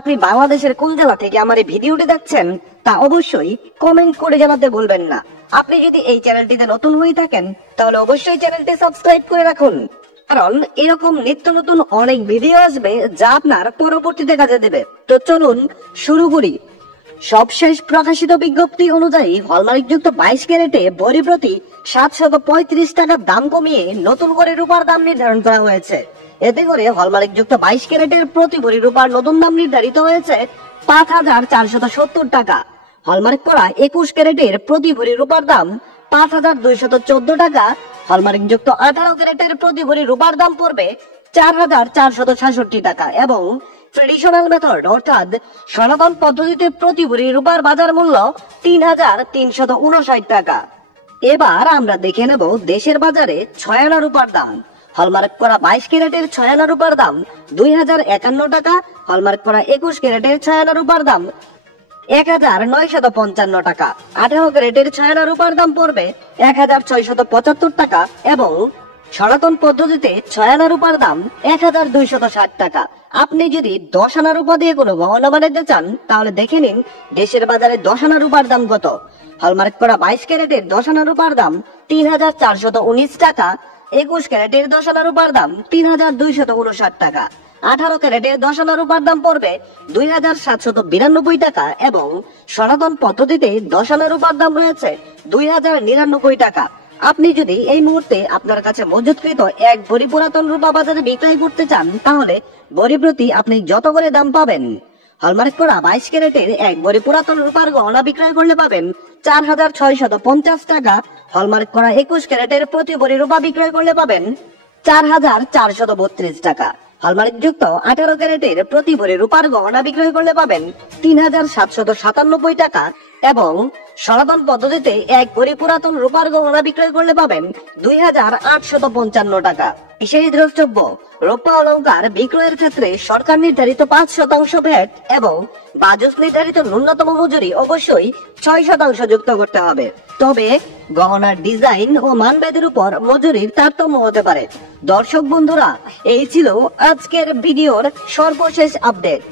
আপনি বাংলাদেশের কোন জেলা থেকে আমার এই ভিডিওটি দেখছেন তা অবশ্যই কমেন্ট করে জানাতে ভুলবেন না। আপনি যদি এই চ্যানেলটিতে নতুন হয়ে থাকেন তাহলে অবশ্যই চ্যানেলটি সাবস্ক্রাইব করে রাখুন, কারণ এরকম নিত্য নতুন অনেক ভিডিও আসবে যা আপনার পরবর্তীতে কাজে দেবে। তো চলুন শুরু করি। সবশেষ প্রকাশিত বিজ্ঞপ্তি অনুযায়ী হলমার্কযুক্ত 22 ক্যারেটে ভরি প্রতি 735 টাকার দাম কমিয়ে নতুন করে রূপার দাম নির্ধারণ করা হয়েছে। এতে করে হলমার্কযুক্ত 22 ক্যারেটের প্রতি ভরি রূপার নতুন দাম নির্ধারিত হয়েছে 5470 টাকা। হলমার্ক করা 21 ক্যারেটের প্রতি ভরি রূপার দাম 5214 টাকা। হলমার্কযুক্ত 18 ক্যারেটের প্রতি ভরি রূপার দাম পড়বে 4466 টাকা এবং ট্রেডিশনাল মেথড অর্থাৎ সনাতন পদ্ধতিতে প্রতি ভরি রূপার বাজার মূল্য 3359 টাকা। এবার আমরা দেখে নেব দেশের বাজারে 6 আনা রূপার দাম। হলমার্ক করা 22 ক্যারেটের 6 আনা রূপার দাম 2051 টাকা। হলমার্ক করা 21 ক্যারেটের 6 আনা রূপার দাম 1955 টাকা। 18 ক্যারেটের 6 আনা রূপার দাম পড়বে 1675 টাকা এবং সনাতন পদ্ধতিতে 6 আনা রূপার দাম 1260 টাকা। আপনি যদি 10 আনা রূপা দিয়ে কোনো গহনা বানাতে চান তাহলে দেখে নিন দেশের বাজারে 10 আনা রূপার দাম কত। হলমার্ক করা 22 ক্যারেটের 10 আনা রূপার দাম 3419 টাকা। 21 ক্যারেটের 10 আনা রূপার দাম 3259 টাকা। 18 ক্যারেটের 10 আনা রূপার দাম পড়বে 2792 টাকা এবং সনাতন পদ্ধতিতে 10 আনা রূপার দাম রয়েছে 2099 টাকা। আপনি যদি এই মুহূর্তে আপনার কাছে মজুতকৃত এক ভরি পুরাতন রূপা বাজারে বিক্রয় করতে চান তাহলে ভরি প্রতি আপনি যত করে দাম পাবেন। হলমার্ক করা 22 ক্যারেটের এক ভরি পুরাতন রূপার গহনা বিক্রয় করলে পাবেন 4650 টাকা। হলমার্ক করা 21 ক্যারেটের প্রতি ভরি রূপা বিক্রয় করলে পাবেন 4432 টাকা। হলমার্ক যুক্ত 18 ক্যারেটের প্রতি ভরি রূপার গহনা বিক্রয় করলে পাবেন 3797 টাকা এবং সনাতন পদ্ধতিতে এক ভরি পুরাতন রূপার গহনা বিক্রয় করলে পাবেন 2855 টাকা। বিশেষ দ্রষ্টব্য, রূপা অলংকার বিক্রয়ের ক্ষেত্রে সরকার নির্ধারিত 5% ভ্যাট এবং বাজস নির্ধারিত ন্যূনতম মজুরি অবশ্যই 6% যুক্ত করতে হবে। তবে গহনার ডিজাইন ও মানভেদের উপর মজুরির তারতম্য হতে পারে। দর্শক বন্ধুরা, এই ছিল আজকের ভিডিওর সর্বশেষ আপডেট।